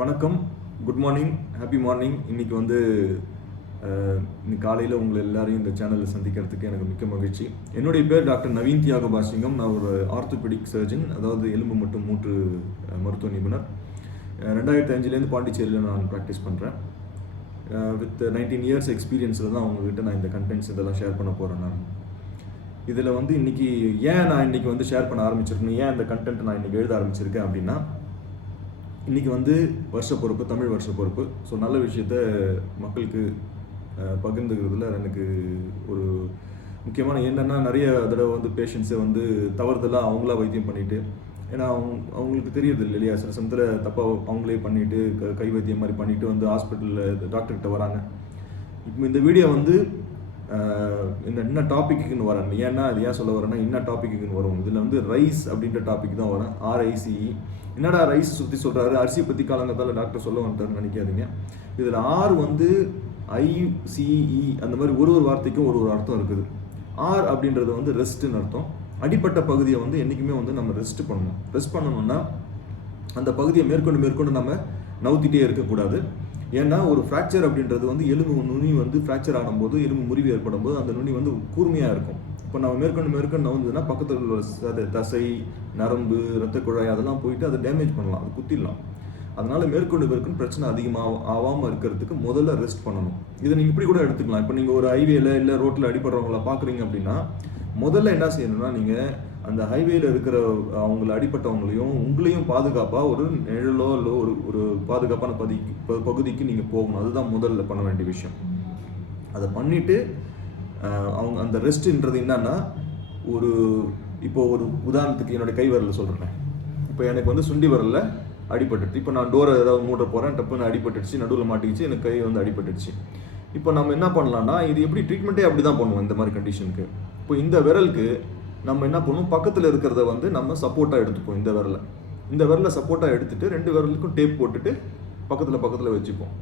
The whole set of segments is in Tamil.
வணக்கம். குட் மார்னிங் ஹாப்பி மார்னிங் இன்றைக்கி வந்து இன்னைக்கு காலையில் உங்களை எல்லாரையும் இந்த சேனலில் சந்திக்கிறதுக்கு எனக்கு மிக்க மகிழ்ச்சி. என்னுடைய பேர் டாக்டர் நவீன் தியாகபாசிங்கம் நான் ஒரு ஆர்த்தோபெடிக் சர்ஜன் அதாவது எலும்பு மற்றும் மூட்டு மருத்துவ நிபுணர். ரெண்டாயிரத்தி அஞ்சுலேருந்து பாண்டிச்சேரியில் நான் ப்ராக்டிஸ் பண்ணுறேன் வித் நைன்டீன் இயர்ஸ் எக்ஸ்பீரியன்ஸில் தான் உங்ககிட்ட நான் இந்த கண்டென்ட்ஸ் இதெல்லாம் ஷேர் பண்ண போகிறேன் நான். இதில் வந்து இன்னைக்கு ஏன் நான் இன்னைக்கு வந்து ஷேர் பண்ண ஆரம்பிச்சிருக்கேன்? ஏன் இந்த கண்டென்ட் நான் இன்றைக்கி எழுத ஆரம்பிச்சிருக்கேன் அப்படின்னா இன்றைக்கி வந்து வருஷ பொறுப்பு தமிழ் வருஷ பொறுப்பு. ஸோ நல்ல விஷயத்த மக்களுக்கு பகிர்ந்துக்கிறதுல எனக்கு ஒரு முக்கியமான என்னென்னா நிறைய தடவை வந்து பேஷண்ட்ஸை வந்து தவறுதலாக அவங்களா வைத்தியம் பண்ணிட்டு ஏன்னா அவங்க அவங்களுக்கு தெரியுது இல்லையா? சில சமயத்தில் தப்பாக அவங்களே பண்ணிவிட்டு க- கை வைத்தியம் மாதிரி பண்ணிவிட்டு வந்து ஹாஸ்பிட்டலில் டாக்டர்கிட்ட வராங்க. இப்போ இந்த வீடியோ வந்து இந்த என்ன டாப்பிக்குன்னு வரேன் ஏன்னா அது ஏன் சொல்ல வரேன்னா என்ன டாப்பிக்குன்னு வரும். இதில் வந்து ரைஸ் அப்படின்ற டாபிக் தான் வரேன் ஆர்ஐசிஇ என்னடா ரைஸ் சுற்றி சொல்கிறாரு அரிசி பற்றி காலங்கத்தால் டாக்டர் சொல்ல வந்துட்டாருன்னு நினைக்காதீங்க. இதில் ஆர் வந்து ஐசிஇ அந்த மாதிரி ஒரு ஒரு வார்த்தைக்கும் ஒரு ஒரு அர்த்தம் இருக்குது. ஆர் அப்படின்றது வந்து ரெஸ்ட்டுன்னு அர்த்தம். அடிப்பட்ட பகுதியை வந்து என்றைக்குமே வந்து நம்ம ரெஸ்ட் பண்ணணும். ரெஸ்ட் பண்ணணும்னா அந்த பகுதியை மேற்கொண்டு மேற்கொண்டு நம்ம நவுத்திட்டே இருக்கக்கூடாது. ஏன்னா ஒரு ஃப்ராக்சர் அப்படின்றது வந்து எலும்பு நுனி வந்து ஃப்ராக்சர் ஆகும்போது எலும்பு முறிவு ஏற்படும் போது அந்த நுனி வந்து கூர்மையாக இருக்கும். இப்போ நம்ம மேற்கொண்டு மேற்கொண்டு நவுந்ததுன்னா பக்கத்தில் உள்ள அது தசை நரம்பு ரத்த குழாய் அதெல்லாம் போயிட்டு அதை டேமேஜ் பண்ணலாம் அது குத்திடலாம். அதனால மேற்கொண்டு மேற்கொண்டு பிரச்சனை அதிகமாக ஆகாமல் இருக்கிறதுக்கு முதல்ல ரெஸ்ட் பண்ணணும். இதை நீங்கள் இப்படி கூட எடுத்துக்கலாம். இப்போ நீங்கள் ஒரு ஹைவேல இல்லை ரோட்டில் அடிபடுறவங்கள பார்க்குறீங்க அப்படின்னா முதல்ல என்ன செய்யணும்னா நீங்கள் அந்த ஹைவேல இருக்கிற அவங்கள அடிப்பட்டவங்களையும் உங்களையும் பாதுகாப்பாக ஒரு நிழலோ இல்லை ஒரு ஒரு பாதுகாப்பான பதி பகுதிக்கு நீங்கள் போகணும். அதுதான் முதல்ல பண்ண வேண்டிய விஷயம். அதை பண்ணிட்டு அவங்க அந்த ரெஸ்ட்ன்றது என்னன்னா ஒரு இப்போ ஒரு உதாரணத்துக்கு என்னோட கை விரல்ல சொல்கிறேன் இப்போ எனக்கு வந்து சுண்டி வரல அடிபட்டுச்சு இப்போ நான் டோரை ஏதாவது மூட போகிறேன் டப்புன்னு அடிபட்டுடுச்சு நடுவில் மாட்டிக்கிச்சு எனக்கு கை வந்து அடிபட்டுடுச்சு. இப்போ நம்ம என்ன பண்ணலாம்னா இது எப்படி ட்ரீட்மெண்ட்டே அப்படி தான் பண்ணுவோம் இந்த மாதிரி கண்டிஷனுக்கு இப்போ இந்த விரலுக்கு நம்ம என்ன பண்ணுவோம்? பக்கத்தில் இருக்கிறத வந்து நம்ம சப்போர்ட்டாக எடுத்துப்போம் இந்த விரலை இந்த விரலை சப்போர்ட்டாக எடுத்துட்டு ரெண்டு விரலுக்கும் டேப் போட்டுட்டு பக்கத்தில் பக்கத்தில் வச்சுப்போம்.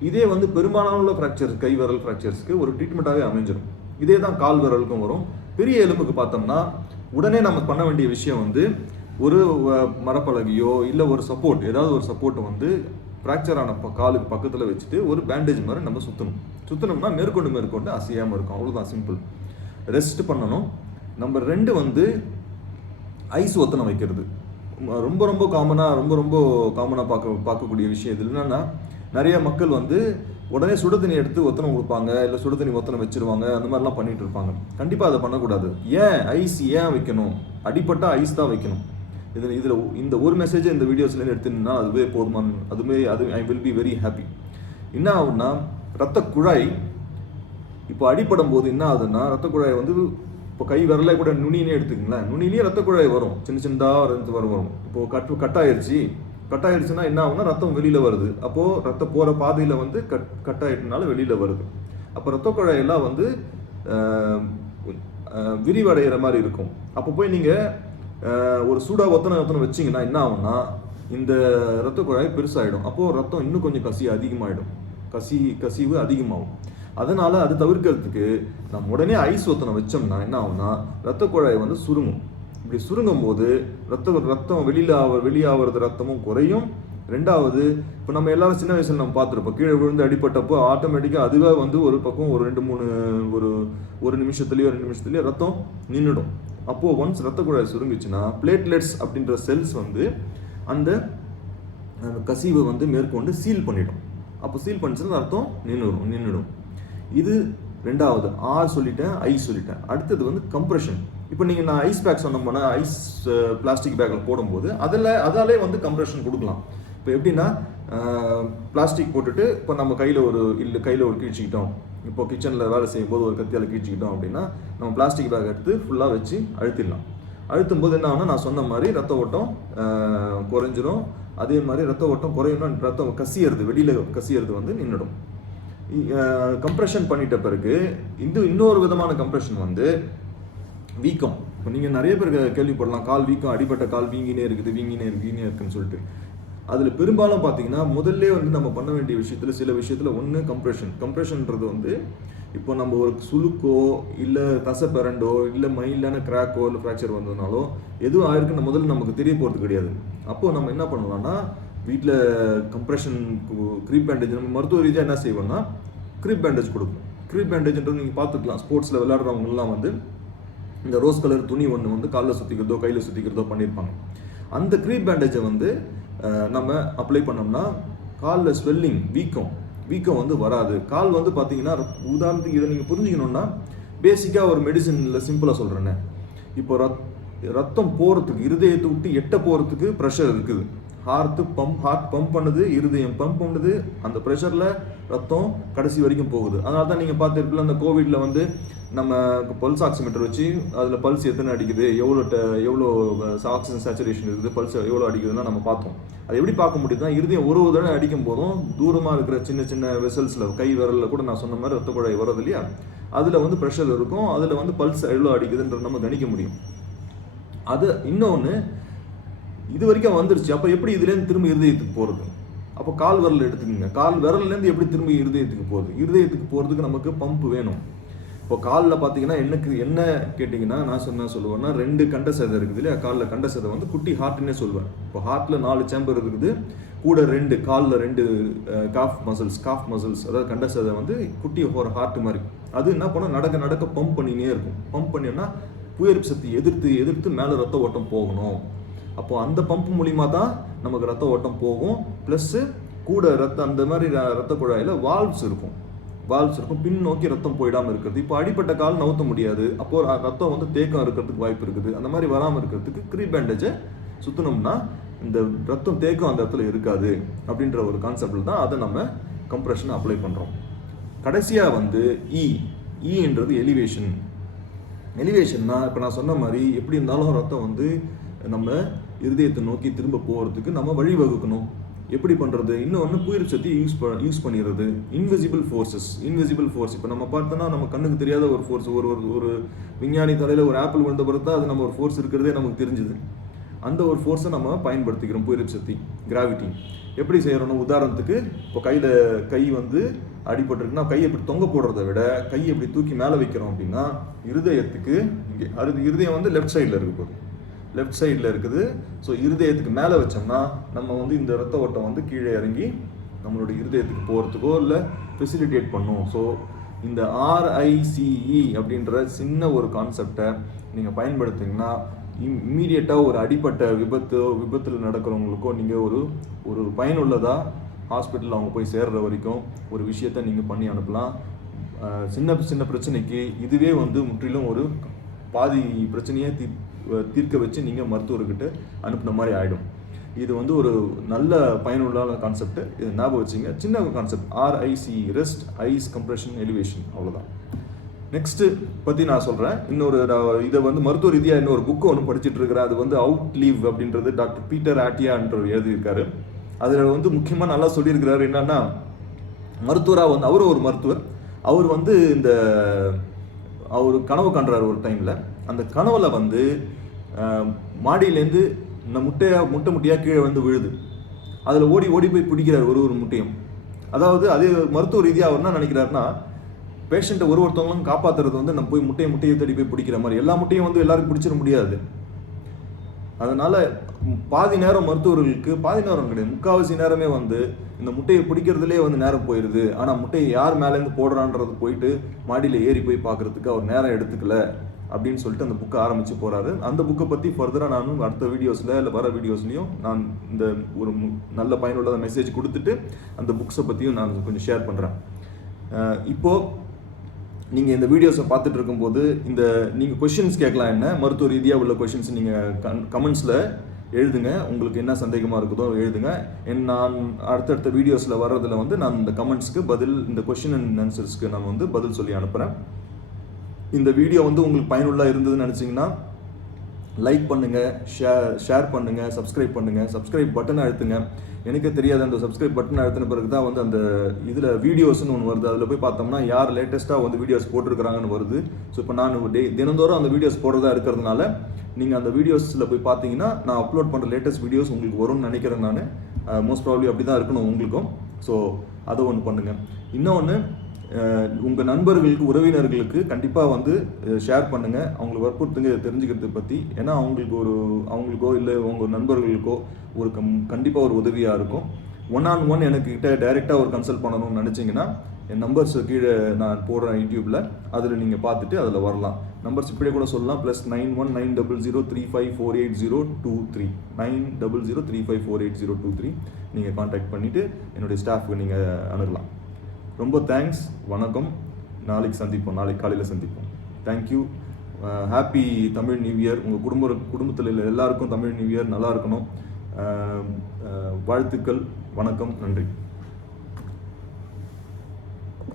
இதே வந்து பெரும்பாலான ஃப்ராக்சர் ஃப்ராக்சர்ஸ் கை விரல் ஃப்ராக்சர்ஸ்க்கு ஒரு ட்ரீட்மெண்ட்டாகவே அமைஞ்சிடும் இதே தான் கால் விரலுக்கும் வரும். பெரிய எலும்புக்கு பார்த்தோம்னா உடனே நம்ம பண்ண வேண்டிய விஷயம் வந்து ஒரு மரப்பலகையோ இல்லை ஒரு சப்போர்ட் ஏதாவது ஒரு சப்போர்ட்டை வந்து ஃப்ராக்சர் ஆன ப- காலுக்கு பக்கத்தில் வச்சுட்டு ஒரு பேண்டேஜ் மாதிரி நம்ம சுற்றணும் சுற்றணும்னா மேற்கொண்டு மேற்கொண்டு அசையாமல் இருக்கும். அவ்வளோதான் சிம்பிள் ரெஸ்ட் பண்ணணும். நம்பர் ரெண்டு வந்து ஐஸ் ஒத்தனை வைக்கிறது. ரொம்ப ரொம்ப காமனாக ரொம்ப ரொம்ப காமனாக பார்க்க பார்க்கக்கூடிய விஷயம் இது என்னென்னா நிறைய மக்கள் வந்து உடனே சுடு தண்ணி எடுத்து ஒத்தனை கொடுப்பாங்க இல்லை சுடு தண்ணி ஒத்தனை வச்சிருவாங்க அந்த மாதிரிலாம் பண்ணிகிட்டு இருப்பாங்க. கண்டிப்பாக அதை பண்ணக்கூடாது. ஏன் ஐஸ் ஏன் வைக்கணும்? அடிப்பட்டால் ஐஸ் தான் வைக்கணும். இதில் இதில் இந்த ஒரு மெசேஜை இந்த வீடியோஸ்லேருந்து எடுத்துனா அதுவே போதுமான அதுவே அது I will be very happy என்ன ஆகுன்னா ரத்த குழாய் இப்போ அடிப்படும் போது என்ன ஆகுதுன்னா ரத்த குழாய் வந்து இப்போ கை விரல கூட நுனினே எடுத்துக்கங்களேன். நுனிலேயே ரத்த குழாய் வரும். சின்ன சின்னதாக இருந்து வரும் வரும். இப்போது கட் கட்டாயிருச்சு. கட்டாயிருச்சுன்னா என்ன ஆகும்னா ரத்தம் வெளியில் வருது. அப்போது ரத்தம் போகிற பாதையில் வந்து கட் கட்டாயிட்டனால வெளியில் வருது. அப்போ ரத்த குழாயெல்லாம் வந்து விரிவடைகிற மாதிரி இருக்கும். அப்போ போய் நீங்கள் ஒரு சூடாக ஒத்தனை ஒத்தனை வச்சிங்கன்னா என்ன ஆகும்னா இந்த ரத்த குழாய் பெருசாகிடும் அப்போது ரத்தம் இன்னும் கொஞ்சம் கசி அதிகமாகிடும் கசி கசிவு அதிகமாகும். அதனால் அது தவிர்க்கிறதுக்கு நம்ம உடனே ஐஸ் ஒத்தனை வச்சோம்னா என்ன ஆகும்னா ரத்த குழாய் வந்து சுருங்கும். இப்படி சுருங்கும் போது ரத்தம் ரத்தம் வெளியில் ஆவ வெளியாகிறது ரத்தமும் குறையும். ரெண்டாவது இப்போ நம்ம எல்லாரும் சின்ன வயசில் நம்ம பார்த்துருப்போம். கீழே விழுந்து அடிபட்டப்போ ஆட்டோமேட்டிக்காக அதுவே வந்து ஒரு பக்கம் ஒரு ரெண்டு மூணு ஒரு ஒரு நிமிஷத்துலேயோ ரெண்டு நிமிஷத்துலேயோ ரத்தம் நின்றுடும் அப்போது ஒன்ஸ் ரத்த குழாய் சுருங்குச்சுன்னா பிளேட்லெட்ஸ் அப்படின்ற செல்ஸ் வந்து அந்த கசிவை வந்து மேற்கொண்டு சீல் பண்ணிடும். அப்போ சீல் பண்ணிச்சுன்னா அர்த்தம் நின்றுடும் நின்றுடும் இது ரெண்டாவது ஆர் சொல்லிட்டேன் ஐ சொல்லிட்டேன். அடுத்தது வந்து கம்ப்ரெஷன் இப்போ நீங்கள் நான் ஐஸ் பேக் சொன்ன போனால் ஐஸ் பிளாஸ்டிக் பேக்கில் போடும்போது அதில் அதாலே வந்து கம்ப்ரெஷன் கொடுக்கலாம். இப்போ எப்படின்னா பிளாஸ்டிக் போட்டுட்டு இப்போ நம்ம கையில் ஒரு இல்லை கையில் ஒரு கீழ்ச்சிக்கிட்டோம். இப்போ கிச்சனில் வேலை செய்யும் போது ஒரு கத்தியால் கீழ்ச்சிக்கிட்டோம் அப்படின்னா நம்ம பிளாஸ்டிக் பேக் எடுத்து ஃபுல்லாக வச்சு அழுத்திடலாம். அழுத்தும் போது என்ன ஆகும்னா நான் சொன்ன மாதிரி ரத்த ஓட்டம் குறைஞ்சிரும். அதே மாதிரி ரத்த ஓட்டம் குறையணும்னா ரத்தம் கசியறது வெளியில் கசியறது வந்து நின்றுடும் கம்ப்ரெஷன் பண்ணிட்ட பிறகு இந்த இன்னொரு விதமான கம்ப்ரெஷன் வந்து வீக்கம். இப்போ நீங்கள் நிறைய பேர் கேள்விப்படலாம். கால் வீக்கம் அடிபட்ட கால் வீங்கினே இருக்குது வீங்கினே இருக்கு வீங்கினே இருக்குன்னு சொல்லிட்டு. அதில் பெரும்பாலும் பார்த்தீங்கன்னா முதல்ல வந்து நம்ம பண்ண வேண்டிய விஷயத்தில் சில விஷயத்தில் ஒன்று கம்ப்ரெஷன் கம்ப்ரெஷன்ன்றது வந்து இப்போ நம்ம ஒரு சுளுக்கோ இல்லை தசை இல்லை மைல்டான கிராக்கோ இல்லை ஃப்ராக்சர் வந்ததுனாலோ எதுவும் ஆயிருக்குன்னு முதல்ல நமக்கு தெரிய போகிறது கிடையாது. அப்போது நம்ம என்ன பண்ணலாம்னா வீட்டில் கம்ப்ரெஷன் க்ரீப் பேண்டேஜ் நம்ம மருத்துவ ரீதியாக என்ன செய்வோம்னா க்ரீப் பேண்டேஜ் கொடுப்போம் க்ரீப் பேண்டேஜ்ன்றது நீங்கள் பார்த்துக்கலாம். ஸ்போர்ட்ஸில் விளையாடுறவங்கலாம் வந்து இந்த ரோஸ் கலர் துணி ஒன்று வந்து காலில் சுற்றிக்கிறதோ கையில் சுற்றிக்கிறதோ பண்ணியிருப்பாங்க. அந்த க்ரீப் பேண்டேஜை வந்து நம்ம அப்ளை பண்ணோம்னா காலில் ஸ்வெல்லிங் வீக்கம் வீக்கம் வந்து வராது. கால் வந்து பார்த்தீங்கன்னா உதாரணத்துக்கு இதை நீங்கள் புரிஞ்சுக்கணுன்னா பேசிக்காக ஒரு மெடிசனில் சிம்பிளாக சொல்கிறேன்னே இப்போ ரத் ரத்தம் போகிறதுக்கு இருதயத்தை விட்டு எட்ட போகிறதுக்கு ப்ரெஷர் இருக்குது. ஹார்த்து பம்ப் ஹார்ட் பம்ப் பண்ணுது இருதயம் பம்ப் பண்ணுது. அந்த ப்ரெஷரில் ரத்தம் கடைசி வரைக்கும் போகுது. அதனால தான் நீங்கள் பார்த்துருக்கல அந்த கோவிடில் வந்து நம்ம பல்ஸ் ஆக்சிமீட்டர் வச்சு அதில் பல்ஸ் எத்தனை அடிக்குது எவ்வளோ ட எவ்வளோ ஆக்சிஜன் சேச்சுரேஷன் இருக்குது பல்ஸ் எவ்வளோ அடிக்குதுன்னா நம்ம பார்த்தோம். அது எப்படி பார்க்க முடியுதுன்னா இருதயம் ஒரு ஒரு தடவை அடிக்கும் போதும் தூரமாக இருக்கிற சின்ன சின்ன வெசல்ஸில் கை விரலில் கூட நான் சொன்ன மாதிரி ரத்த குழாய் வர்றது இல்லையா? அதில் வந்து ப்ரெஷர் இருக்கும். அதில் வந்து பல்ஸ் எவ்வளோ அடிக்குதுன்ற நம்ம கணிக்க முடியும். அது இன்னொன்று இது வரைக்கும் வந்துருச்சு. அப்போ எப்படி இதுலேருந்து திரும்ப இருதயத்துக்கு போகிறது அப்போ கால் விரல் எடுத்துக்கோங்க. கால் விரல்லேருந்து எப்படி திரும்ப இருதயத்துக்கு போகுது இருதயத்துக்கு போகிறதுக்கு நமக்கு பம்ப் வேணும். இப்போ காலில் பார்த்தீங்கன்னா எனக்கு என்ன கேட்டிங்கன்னா நான் சொன்ன சொல்லுவேன்னா ரெண்டு கண்ட சதை இருக்குது இல்லையா? காலில் கண்ட சதை வந்து குட்டி ஹார்ட்னே சொல்லுவேன் இப்போ ஹார்ட்டில் நாலு சேம்பர் இருக்குது. கூட ரெண்டு காலில் ரெண்டு காஃப் மசில்ஸ் காஃப் மசில்ஸ் அதாவது கண்ட சதை வந்து குட்டி ஒரு ஹார்ட் மாதிரி. அது என்ன பண்ணால் நடக்க நடக்க பம்ப் பண்ணினே இருக்கும். பம்ப் பண்ணினா புயல் சக்தி எதிர்த்து எதிர்த்து மேலே ரத்த ஓட்டம் போகணும். அப்போது அந்த பம்ப் மூலிமா தான் நமக்கு ரத்த ஓட்டம் போகும். ப்ளஸ்ஸு கூட ரத்த அந்த மாதிரி ர- ரத்த குழாயில் வால்வ்ஸ் இருக்கும். வால்வ்ஸ் இருக்கும். பின் நோக்கி ரத்தம் போயிடாமல் இருக்கிறது. இப்போ அடிப்பட்ட கால் நவுத்த முடியாது. அப்போ ரத்தம் வந்து தேக்கம் இருக்கிறதுக்கு வாய்ப்பு இருக்குது. அந்த மாதிரி வராமல் இருக்கிறதுக்கு க்ரீ பேண்டேஜை சுற்றினோம்னா இந்த ரத்தம் தேக்கம் அந்த இடத்துல இருக்காது அப்படின்ற ஒரு கான்செப்டில் தான் அதை நம்ம கம்ப்ரெஷன் அப்ளை பண்ணுறோம் கடைசியாக வந்து இ ஈன்றது எலிவேஷன் எலிவேஷன்னா இப்போ நான் சொன்ன மாதிரி எப்படி இருந்தாலும் ரத்தம் வந்து நம்ம இருதயத்தை நோக்கி திரும்ப போகிறதுக்கு நம்ம வழிவகுக்கணும் எப்படி பண்ணுறது இன்னொன்று புயிர் சக்தி யூஸ் ப யூஸ் பண்ணிடுறது. இன்விசிபிள் ஃபோர்ஸஸ் இன்விசிபிள் ஃபோர்ஸ் இப்போ நம்ம பார்த்தோன்னா நம்ம கண்ணுக்கு தெரியாத ஒரு ஃபோர்ஸ் ஒரு ஒரு ஒரு விஞ்ஞானி தலையில் ஒரு ஆப்பிள் விழுந்த பிறகு அது நம்ம ஒரு ஃபோர்ஸ் இருக்கிறதே நமக்கு தெரிஞ்சுது. அந்த ஒரு ஃபோர்ஸை நம்ம பயன்படுத்திக்கிறோம் புயிர் சக்தி கிராவிட்டி எப்படி செய்கிறோம்னா உதாரணத்துக்கு இப்போ கையில் கை வந்து அடிபட்டுருக்குன்னா கையை இப்படி தொங்க போடுறத விட கையை இப்படி தூக்கி மேலே வைக்கிறோம் அப்படின்னா இருதயத்துக்கு இங்கே அது இருதயம் வந்து லெஃப்ட் சைடில் இருக்கு லெஃப்ட் சைடில் இருக்குது. ஸோ இருதயத்துக்கு மேலே வச்சோம்னா நம்ம வந்து இந்த ரத்த ஓட்டம் வந்து கீழே இறங்கி நம்மளோட இருதயத்துக்கு போகிறதுக்கோ இல்லை ஃபெசிலிட்டேட் பண்ணும். ஸோ இந்த ஆர்ஐசிஇ அப்படின்ற சின்ன ஒரு கான்செப்டை நீங்கள் பயன்படுத்திங்கன்னா இம்மீடியட்டாக ஒரு அடிப்பட்ட விபத்தோ விபத்தில் நடக்கிறவங்களுக்கோ நீங்கள் ஒரு ஒரு பயனுள்ளதாக ஹாஸ்பிட்டல் அவங்க போய் சேர்கிற வரைக்கும் ஒரு விஷயத்த நீங்கள் பண்ணி அனுப்பலாம். சின்ன சின்ன பிரச்சனைக்கு இதுவே வந்து முற்றிலும் ஒரு பாதி பிரச்சனையை தீ தீர்க்க வச்சு நீங்கள் மருத்துவர்கிட்ட அனுப்புன மாதிரி ஆகிடும் இது வந்து ஒரு நல்ல பயனுள்ள கான்செப்ட் இது ஞாபகம் வச்சுங்க. சின்ன concept RIC rest ice compression elevation அவ்வளோதான் நெக்ஸ்ட்டு பற்றி நான் சொல்கிறேன் இன்னொரு நான் இதை வந்து மருத்துவ ரீதியாக இன்னொரு புக்கு ஒன்று படிச்சுட்டு இருக்கிறேன். அது வந்து அவுட் லீவ் அப்படின்றது டாக்டர் பீட்டர் ஆட்டியான்றவர் எழுதியிருக்காரு. அதில் வந்து முக்கியமாக நல்லா சொல்லியிருக்கிறாரு என்னன்னா மருத்துவராக வந்து அவரும் ஒரு மருத்துவர். அவர் வந்து இந்த அவர் கனவு காண்றாரு ஒரு டைமில் அந்த கனவில் வந்து மாடியிலேருந்து இந்த முட்டையாக முட்டை முட்டையாக கீழே வந்து விழுது. அதில் ஓடி ஓடி போய் பிடிக்கிறார் ஒரு ஒரு முட்டையும். அதாவது அதே மருத்துவ ரீதியாக அவர் என்ன நினைக்கிறாருன்னா பேஷண்ட்டை ஒரு ஒருத்தவங்களும் காப்பாற்றுறது வந்து நம்ம போய் முட்டையை முட்டையை தேடி போய் பிடிக்கிற மாதிரி. எல்லா முட்டையும் வந்து எல்லாருக்கும் பிடிச்சிட முடியாது. அதனால் பாதி நேரம் மருத்துவர்களுக்கு பாதி நேரம் கிடையாது. முக்கால்வாசி நேரமே வந்து இந்த முட்டையை பிடிக்கிறதுலே வந்து நேரம் போயிடுது ஆனால் முட்டையை யார் மேலேருந்து போடுறான்றது போயிட்டு மாடியில் ஏறி போய் பார்க்கறதுக்கு அவர் நேரம் எடுத்துக்கல. அப்படின்னு சொல்லிட்டு அந்த புக்கை ஆரம்பிச்சு போகிறாரு அந்த புக்கை பற்றி ஃபர்தராக நானும் அடுத்த வீடியோஸில் இல்லை வர வீடியோஸ்லையும் நான் இந்த ஒரு நல்ல பயனுள்ள மெசேஜ் கொடுத்துட்டு அந்த புக்ஸை பற்றியும் நான் கொஞ்சம் ஷேர் பண்ணுறேன் இப்போது நீங்கள் இந்த வீடியோஸை பார்த்துட்டு இருக்கும்போது இந்த நீங்கள் கொஷின்ஸ் கேட்கலாம் என்ன? மருத்துவ ரீதியாக உள்ள கொஷின்ஸ் நீங்கள் கன் கமெண்ட்ஸில் எழுதுங்க. உங்களுக்கு என்ன சந்தேகமாக இருக்குதோ எழுதுங்க. என் நான் அடுத்தடுத்த வீடியோஸில் வர்றதுல வந்து நான் இந்த கமெண்ட்ஸ்க்கு பதில் இந்த கொஷின் அண்ட் ஆன்சர்ஸ்க்கு நான் வந்து பதில் சொல்லி அனுப்புகிறேன் இந்த வீடியோ வந்து உங்களுக்கு பயனுள்ளாக இருந்ததுன்னு நினச்சிங்கன்னா லைக் பண்ணுங்கள் ஷேர் ஷேர் பண்ணுங்கள் சப்ஸ்கிரைப் பண்ணுங்கள் சப்ஸ்கிரைப் பட்டன் அழுத்துங்க. எனக்கே தெரியாது அந்த சப்ஸ்கிரைப் பட்டன் அழுத்தின பிறகு தான் வந்து அந்த இதில் வீடியோஸ்னு ஒன்று வருது. அதில் போய் பார்த்தோம்னா யார் லேட்டஸ்ட்டாக வந்து வீடியோஸ் போட்டிருக்கிறாங்கன்னு வருது. ஸோ இப்போ நான் டே தினந்தோறும் அந்த வீடியோஸ் போடுறதா இருக்கிறதுனால நீங்கள் அந்த வீடியோஸில் போய் பார்த்தீங்கன்னா நான் அப்லோட் பண்ணுற லேட்டஸ்ட் வீடியோஸ் உங்களுக்கு வரும்னு நினைக்கிறேன் நான். மோஸ்ட் ப்ராப்ளி அப்படி தான் இருக்கணும் உங்களுக்கும். ஸோ அதை ஒன்று பண்ணுங்கள் இன்னொன்று உங்கள் நண்பர்களுக்கு உறவினர்களுக்கு கண்டிப்பாக வந்து ஷேர் பண்ணுங்கள் அவங்களை வற்புறுத்துங்க இதை தெரிஞ்சுக்கிறது பற்றி ஏன்னா அவங்களுக்கு ஒரு அவங்களுக்கோ இல்லை உங்கள் நண்பர்களுக்கோ ஒரு கம் கண்டிப்பாக ஒரு உதவியாக இருக்கும். ஒன் ஆன் ஒன் எனக்கு கிட்ட டைரெக்டாக ஒரு கன்சல்ட் பண்ணணும்னு நினச்சிங்கன்னா என் நம்பர்ஸ் கீழே நான் போடுறேன் யூடியூப்பில் அதில் நீங்கள் பார்த்துட்டு அதில் வரலாம். நம்பர்ஸ் இப்படியே கூட சொல்லலாம். Plus nine one nine double zero three five four eight zero two three nine double zero three five four eight zero two three நீங்கள் காண்டாக்ட் பண்ணிவிட்டு என்னுடைய ஸ்டாஃப்க்கு நீங்கள் அணுகலாம். ரொம்ப தேங்க்ஸ் வணக்கம். நாளைக்கு சந்திப்போம். நாளைக்கு காலையில் சந்திப்போம். Thank you happy uh, Tamil new year உங்கள் குடும்ப குடும்பத்தில் எல்லாருக்கும் தமிழ் நியூ இயர் நல்லா இருக்கணும். Uh, uh, வாழ்த்துக்கள். வணக்கம். நன்றி.